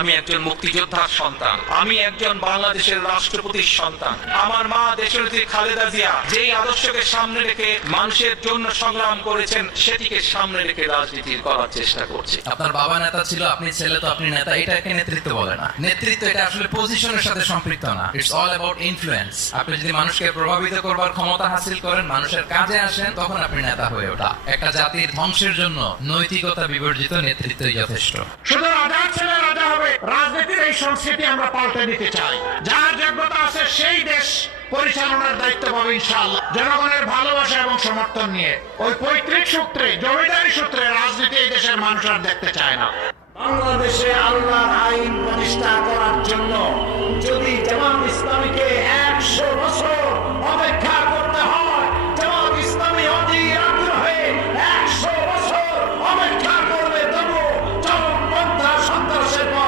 আমি একজন মুক্তিযোদ্ধার সন্তান, আমি একজন বাংলাদেশের রাষ্ট্রপতির সন্তান। আমার মা দেশনেত্রী খালেদা জিয়া যেই আদর্শকে সামনে রেখে মানুষের জন্য সংগ্রাম করেছেন, সেটিকে সামনে রেখে রাজনীতি করার চেষ্টা করছে। আপনার বাবা নেতা ছিল, আপনি ছেলে, তো আপনি নেতা। এটাকে নেতৃত্ব বলে না। নেতৃত্ব এটা আসলে পজিশনের সাথে সম্পৃক্ত না। It's all about influence. আপনি যদি মানুষকে প্রভাবিত করবার ক্ষমতা হাসিল করেন, মানুষের কাজে আসেন, তখন আপনি নেতা হয়ে ওঠা। একটা জাতির ধ্বংসের জন্য নৈতিকতা বিবর্জিত নেতৃত্বই যথেষ্ট। শুধু রাজার ছেলে রাজা হবে, রাজনীতির এই সংস্কৃতি আমরা পাল্টে দিতে চাই। যার যোগ্যতা আছে সেই দেশ পরিচালনার দায়িত্ব পাবে ইনশাআল্লাহ, জনগণের ভালোবাসা এবং সমর্থন নিয়ে। ওই পৈতৃক সূত্রে, জমিদারি সূত্রে রাজনীতি এই দেশের মানুষ আর দেখতে চায় না। বাংলাদেশে আল্লাহর আইন প্রতিষ্ঠা করার জন্য যদি জামাত ইসলামীকে